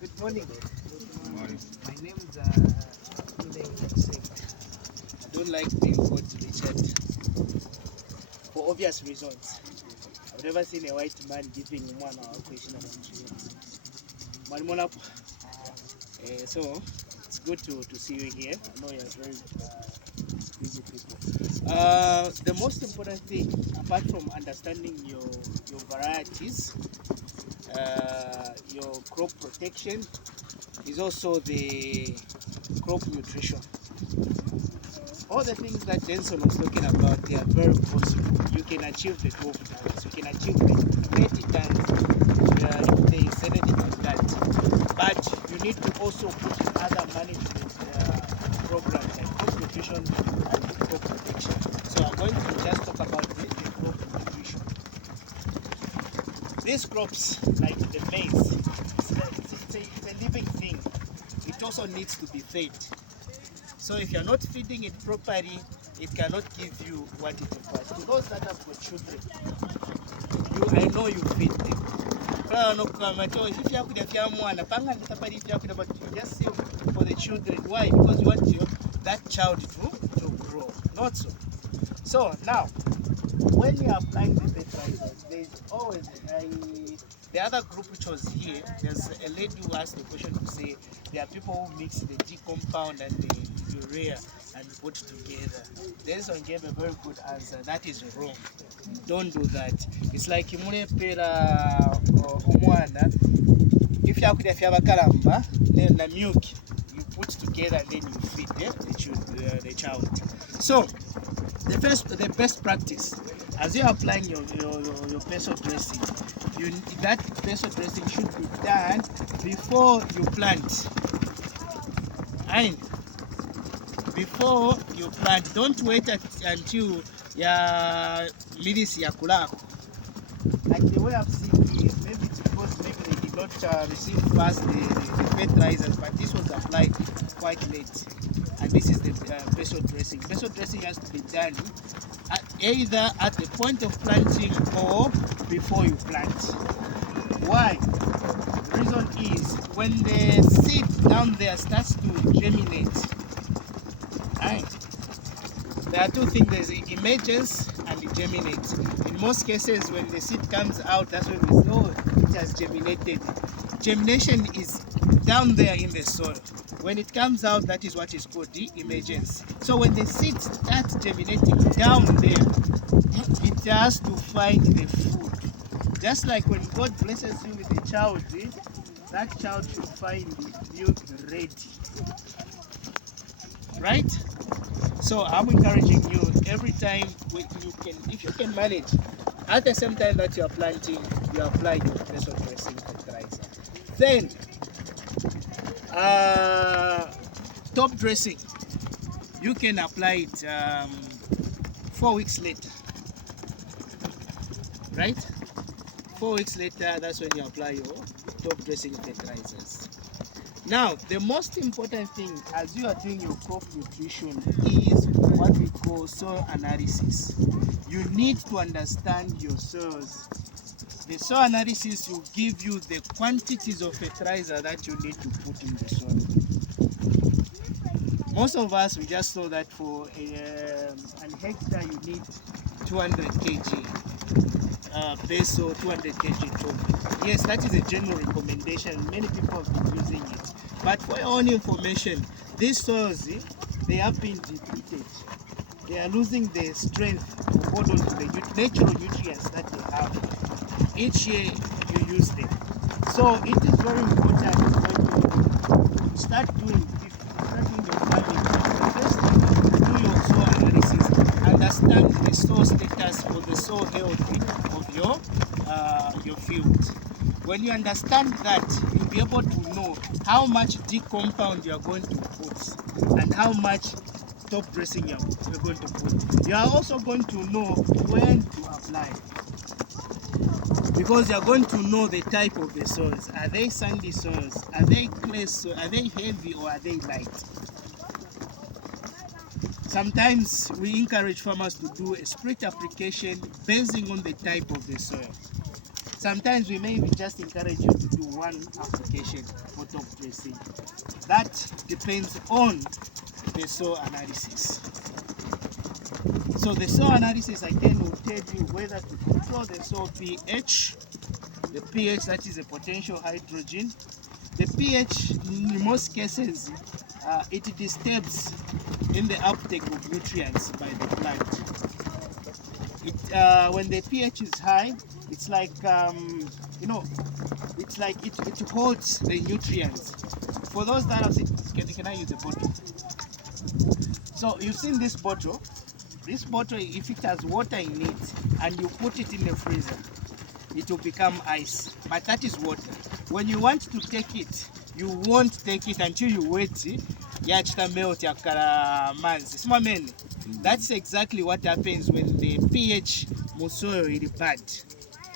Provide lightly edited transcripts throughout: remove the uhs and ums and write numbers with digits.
Good morning. Morning. My name is I don't like being called Richard for obvious reasons. I've never seen a white man giving one a question about so it's good to see you here. I know you're very busy people. The most important thing, apart from understanding your varieties, your crop protection, is also the crop nutrition. All the things that Denson was talking about, they are very possible. You can achieve the 12 tons, you can achieve the 30 tons if there is anything like that. But you need to also put in other management programs like crop nutrition and crop protection. So I'm going to just talk about the crop nutrition. These crops, like the maize, it's a living thing. It also needs to be fed. So if you're not feeding it properly, it cannot give you what it requires. To those that have got children, I know you feed them. But you just say for the children. Why? Because you want that child to grow. Not so. So now, when you are applying the fertilizers, there's always the other group which was here. There's a lady who asked the question to say there are people who mix the D compound and the urea and put together. Denson gave a very good answer. That is wrong. Don't do that. It's like mulepera umwana. If you have a kalamba, then the milk you put together and then you feed the child. So the best practice as you are applying your peso dressing, that peso dressing should be done before you plant. And before you plant, don't wait until your midis yakulako. Like the way I've seen here, maybe it's because maybe they did not receive first the fertilizers, but this was applied quite late. And this is the peso dressing. Peso dressing has to be done either at the point of planting or before you plant. Why? The reason is when the seed down there starts to germinate, right? There are two things, there's emergence and germinate. In most cases, when the seed comes out, that's when we know it has germinated. Germination is down there in the soil. When it comes out, that is what is called the emergence. So when the seed starts germinating down there, it has to find the food. Just like when God blesses you with a child, that child should find the milk ready. Right? So I'm encouraging you every time if you can manage, at the same time that you are planting, you apply your peso dressing fertilizer. Then, top dressing, you can apply it 4 weeks later, right? 4 weeks later, that's when you apply your top dressing fertilizers. Now, the most important thing as you are doing your crop nutrition is what we call soil analysis. You need to understand your soils. The soil analysis will give you the quantities of fertilizer that you need to put in the soil. Most of us, we just know that for an hectare you need 200 kg peso, 200 kg top. Yes, that is a general recommendation. Many people have been using it. But for your own information, these soils, they have been depleted. They are losing the strength to hold on to the natural nutrients that they have. Each year you use them. So it is very important when you start doing your farming. The first thing is to do your soil analysis, understand the soil status or the soil health of your field. When you understand that, you'll be able to know how much D compound you are going to put and how much top dressing you're going to put. You are also going to know when to apply, because you are going to know the type of the soils. Are they sandy soils? Are they clay soils? Are they heavy or are they light? Sometimes we encourage farmers to do a spray application based on the type of the soil. sometimes we may even just encourage you to do one application for top dressing. That depends on the soil analysis. So the soil analysis again will tell you whether to control the soil pH, the pH, that is a potential hydrogen. The pH in most cases it disturbs in the uptake of nutrients by the plant. When the pH is high, it's like it's like it holds the nutrients. For those that have seen, can I use the bottle? So you've seen this bottle. This bottle, if it has water in it and you put it in the freezer, it will become ice. But that is water. When you want to take it, you won't take it until you wait. Yachita melt yakara manzi. That's exactly what happens when the pH soil is bad.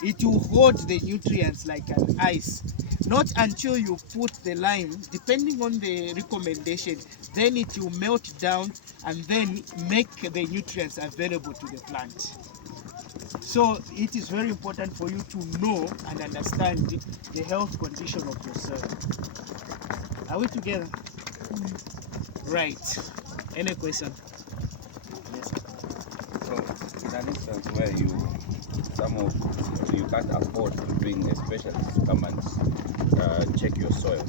It will hold the nutrients like an ice. Not until you put the lime, depending on the recommendation, then it will melt down and then make the nutrients available to the plant. So it is very important for you to know and understand the health condition of your soil. Are we together? Right. Any question? Yes. So in an instance where you can't afford to bring a specialist to come and check your soil,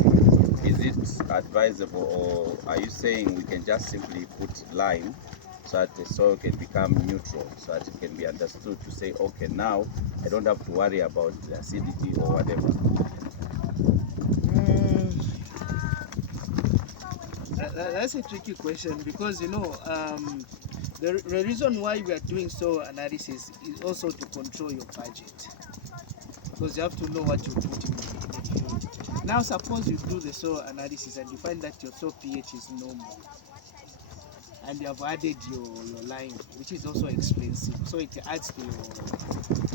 is it advisable, or are you saying we can just simply put lime so that the soil can become neutral, so that it can be understood to say, okay, now I don't have to worry about the acidity or whatever? That's a tricky question, because the reason why we are doing soil analysis is also to control your budget, because you have to know what you put in the field. Now suppose you do the soil analysis and you find that your soil pH is normal, and you have added your lime, which is also expensive, so it adds to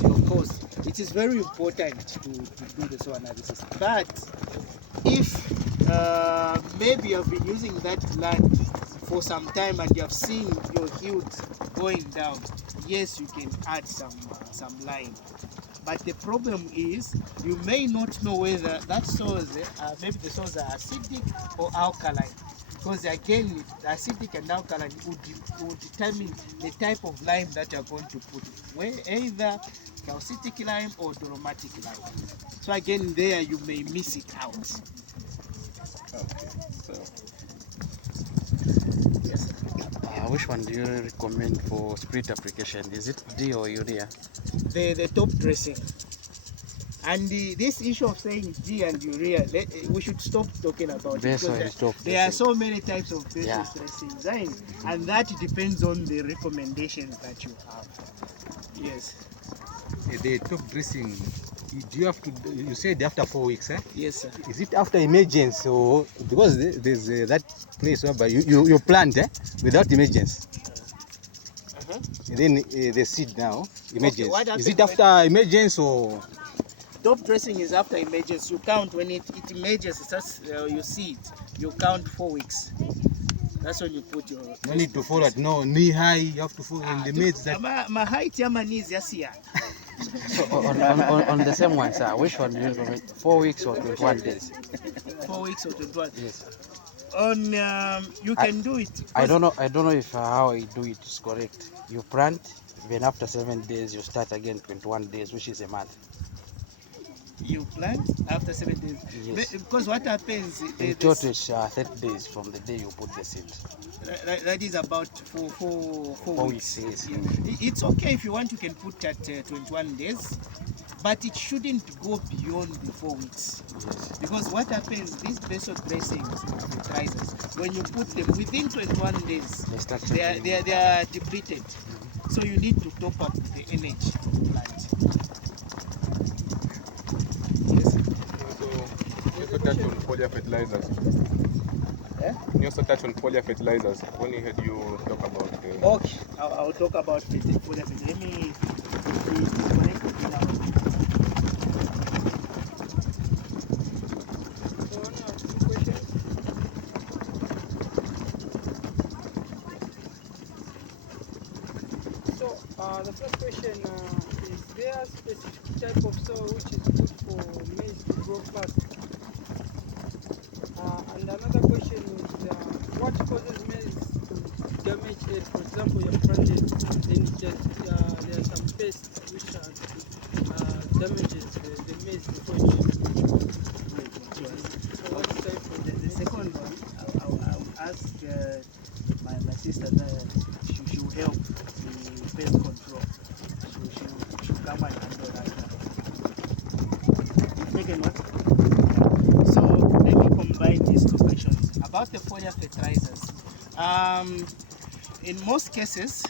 your cost. It is very important to do the soil analysis. But if maybe you have been using that land for some time and you have seen your yields going down, yes, you can add some lime. But the problem is you may not know whether that soil, maybe the soils are acidic or alkaline. Because again, the acidic and alkaline would determine the type of lime that you're going to put. Either calcitic lime or dolomitic lime. So again, there you may miss it out. Okay. So Yes. Which one do you recommend for split application? Is it D or urea? The top dressing. And this issue of saying D and urea, we should stop talking about it, because there are so many types of base dressings, right? And that depends on the recommendations that you have. Yes. The top dressing, do you have to? You said after 4 weeks, eh? Yes, sir. Is it after emergence, or because there's that place whereby you plant without emergence? And then the seed now emerges. Okay, is it after emergence or? Top dressing is after emergence. You count when it emerges. You see it. You count 4 weeks. That's when you put your. No need to follow it. No knee high. You have to follow in the midst. My height, my knees, yes, yeah. So on the same one, sir, which one do you recommend? 4 weeks or 21 days? 4 weeks or 21. Yes. On you can do it. I don't know if how I do it is correct. You plant, then after 7 days you start again 21 days, which is a month. You plant after 7 days. Yes. Because what happens? In total, it's 30 days from the day you put the seed. That is about four weeks. Yes. Yeah. It's okay if you want. You can put at 21 days, but it shouldn't go beyond the 4 weeks. Yes. Because what happens? These basal dressings, fertilizers, when you put them within 21 days, they are depleted. So you need to top up the energy from the plant. Yes. You also touch on foliar fertilizers. You also touch on foliar fertilizers. When you heard you talk about the... Okay, I'll talk about foliar fertilizer. Let me connect it now. So the first question is there a specific type of soil which is good for maize to grow fast? And another question is, what causes maize to damage it? For example, you're planted, then there are some pests which damages the maize before it gets mature. So what type of The second one, I'll ask my sister that she will help the pest control. She'll come and handle that. The second one. So let me combine these two questions. About the foliar fertilizers. In most cases,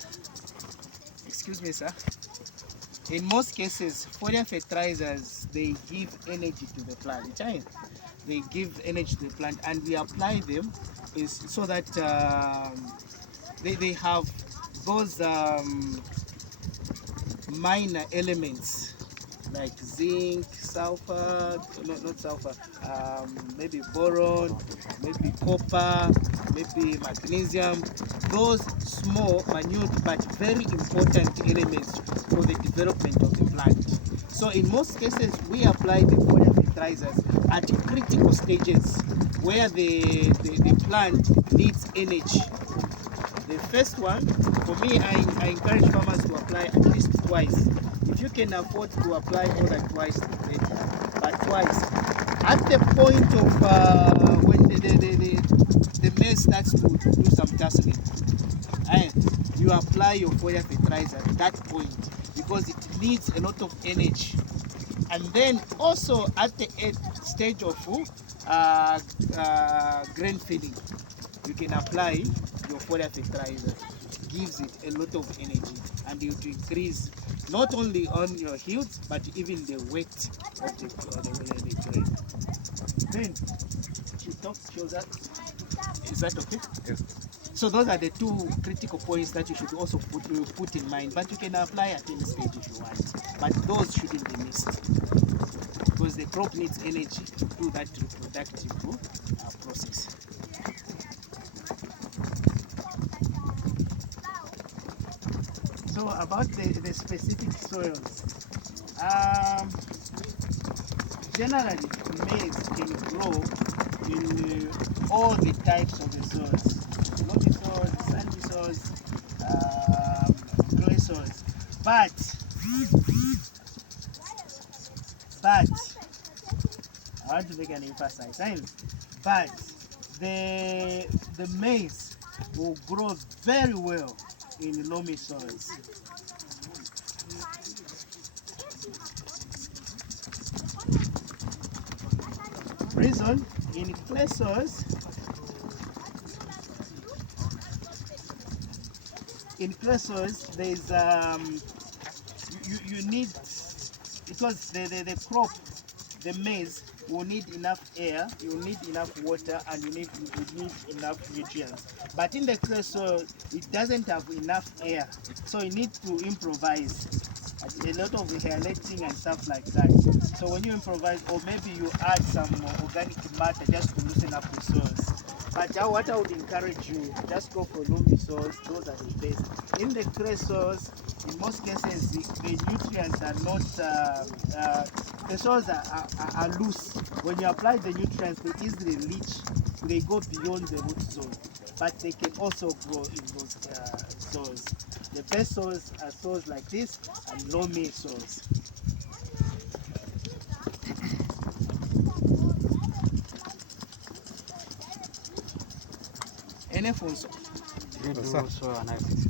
excuse me, sir. In most cases, foliar fertilizers, they give energy to the plant. Right? They give energy to the plant, and we apply them so that they have those minor elements like zinc, sulfur, not sulfur, maybe boron, maybe copper, maybe magnesium. Those small, minute, but very important elements for the development of the plant. So in most cases, we apply the foliar fertilizers at critical stages where the plant needs energy. The first one, for me, I encourage farmers to apply at least twice. If you can afford to apply more than twice, better. But twice. At the point of when the maize starts to do some tasseling, and you apply your foliar fertilizer at that point because it needs a lot of energy. And then also at the stage of grain filling, you can apply your foliar fertilizer. It gives it a lot of energy and it will increase not only on your yields but even the weight of the grain. Then show that. Is that okay? Yes. So those are the two critical points that you should also put in mind. But you can apply at any stage if you want. But those shouldn't be missed because the crop needs energy to do that reproductive process. So about the specific soils, generally maize can grow in all the types of the soils, loamy soils, sandy soils, clay soils, but I want to make an emphasis, but the maize will grow very well in loamy soils. Reason, in clay soils, there's you need, because the crop, the maize will need enough air, you need enough water, and you need enough nutrients. But in the clay soil, it doesn't have enough air, so you need to improvise. A lot of aerating and stuff like that. So when you improvise, or maybe you add some organic matter just to loosen up the soils. But what I would encourage you, just go for loamy soils, those are the best. In the clay soils, in most cases, the nutrients are not, the soils are loose. When you apply the nutrients, they easily leach, they go beyond the root zone. But they can also grow in those soils. The best soils are soils like this and loamy soils. Any funso? Soil analysis.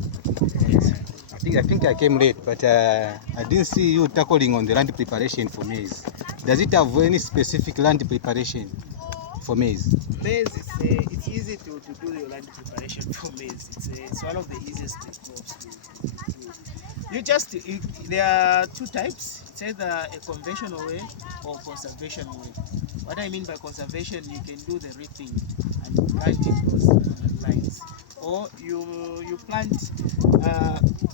I think I came late, but I didn't see you tackling on the land preparation for maize. Does it have any specific land preparation for maize? Maize, it's easy to do your land preparation for maize. It's one of the easiest crops to do. There are two types. It's either a conventional way or conservation way. What I mean by conservation, you can do the reaping and plant in those lines. Or you plant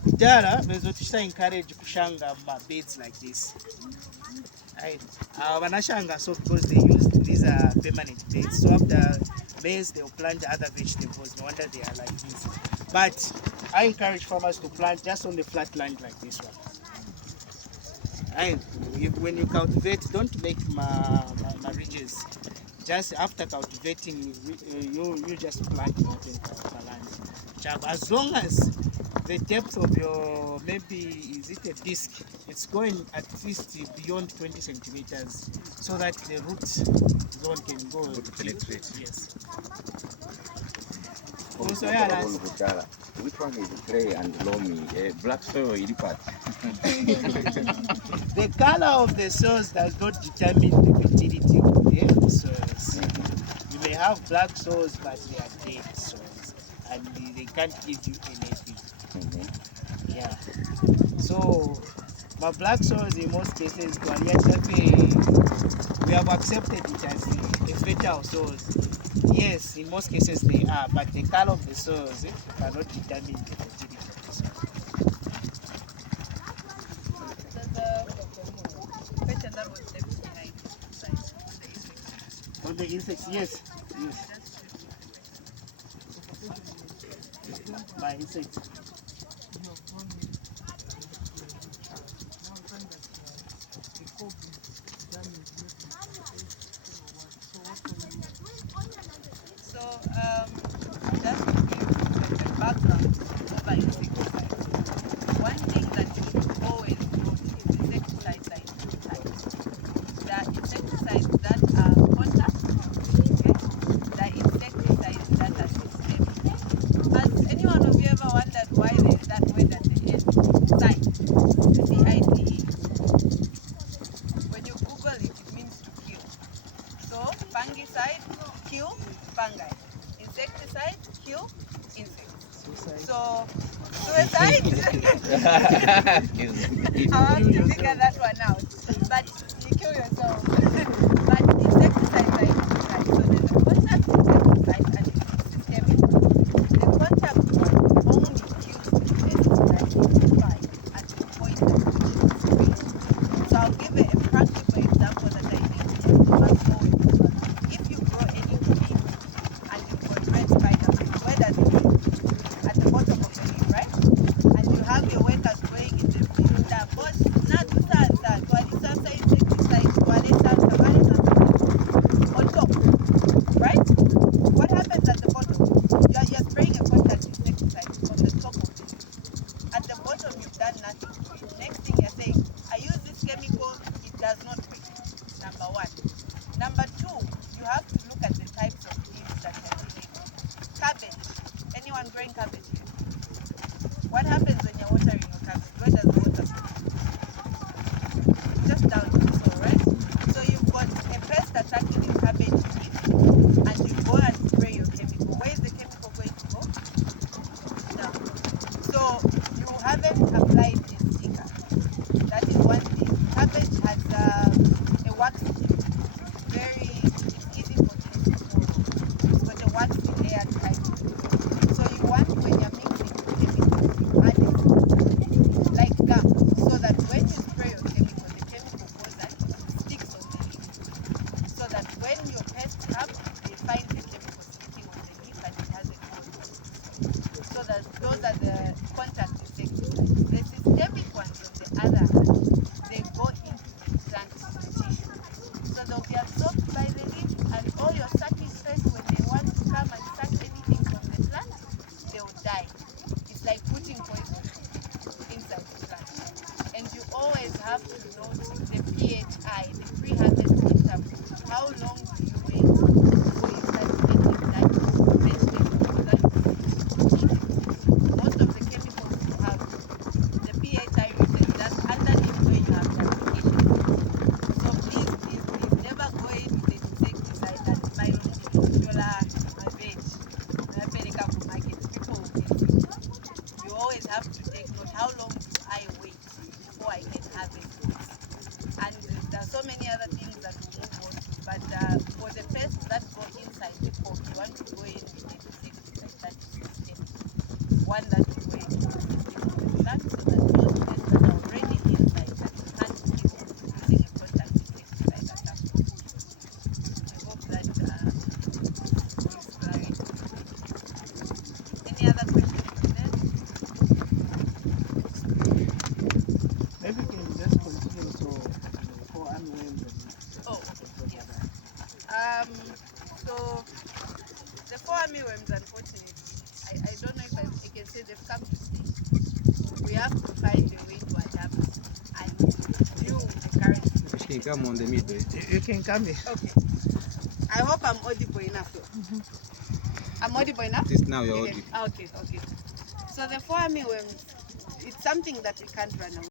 kudala, mezotisha encourage kushanga beds like this. Right. Wanashanga so because these are permanent beds. So after maize, they'll plant other vegetables. No wonder they are like this. But I encourage farmers to plant just on the flat land like this one. And when you cultivate, don't make ridges. Just after cultivating, you just plant land. As long as the depth of your, maybe is it a disc, it's going at least beyond 20 centimeters, so that the root zone can go to penetrate. Yes. Also, which one is clay and loamy? Black soil or part? The color of the soils does not determine the fertility of the soils. You may have black soils, but they are dead soils, and they can't give you anything. Yeah. So, my black soils in most cases, we have accepted it as a fertile soils. Yes, in most cases they are, but the color of the soils cannot determine the fertility of the soil. On the insects, yes. By insects. So, just to give a background over insecticides. One thing that you should always know is insecticides are in two types. There are insecticides that are contact, okay? There are insecticides that are systemic. Has anyone of you ever wondered why there is that word at the end? Side, the CIDE. When you Google it, it means to kill. So, fungicide, kill fungi. Insecticide, kill insects. So, suicide, I have to figure that one out. But you kill yourself. But insecticides are insecticides. So there's a contact insecticide and it's systemic. The contact one only kills the pests that identify at the point at which you spray. So I'll give a practical example that I did in Maslow. If you grow any tree and you've got red spider, where does it live? At the bottom of the leaf, right? And you have your workers going in the field that boss not sasa, twalisasa insecticide, twalisasa on top, right? What happens at the bottom? You're spraying a contact insecticide on the top of the leaf. At the bottom, you've done nothing. Next thing you're saying, I use this chemical, it does not work. Number one. Number two, you have to look at the types of leaves that you're dealing with. Cabbage. Anyone growing cabbage here? What happens when you're watering your cabbage? Where does the water go? Just down to the soil, right? So you've got a pest attacking your cabbage leaf, and you go and spray your chemical. Where is the chemical going to go? Down. So you haven't applied a sticker. That is one thing. Cabbage has a waxy tip. It's easy for things to fall. It's got a waxy layer type. So you want, when you're mixing chemicals, you add it like gum, so that when you spray your chemical, the chemical goes and sticks on the leaf. So that when your pests come, they find the chemical sticking on the leaf and it has a good. So that those are the contact insecticides. The systemic ones, on the other hand, they go into the plant tissue. So they'll be absorbed by the leaf, and all your sucking pests, when they want to come and suck anything from the plant, they will die. It's like putting poison inside the plant. And you always have to note the PHI, the pre-harvest interval. How long do you wait before you start getting that vegetable, that eat it? Most of the chemicals you have, the PHI written just underneath where you have the application. So please, never go in with an insecticide that might not be popular, my veg, America for market. People will get sick. You always have to take note, how long do I wait before I can harvest this? And there are so many other things that we move on to, but for the pests that go inside the crop, you want to go in with an insecticide that is systemic. One that will go into the system of the plant, so that those pests that are already inside that you can't kill using a contact insecticide at that point. I hope that is clarity. Any other questions from there? Maybe we can just continue. So armyworms, unfortunately, I don't know if I can say they've come to stay. We have to find a way to adapt and deal with the current situation. She can come on the middle. You can come here. Okay. I hope I'm audible enough. I'm audible enough? Just now you're Okay. audible. Okay. So the 4 armyworms, it's something that we can't run away.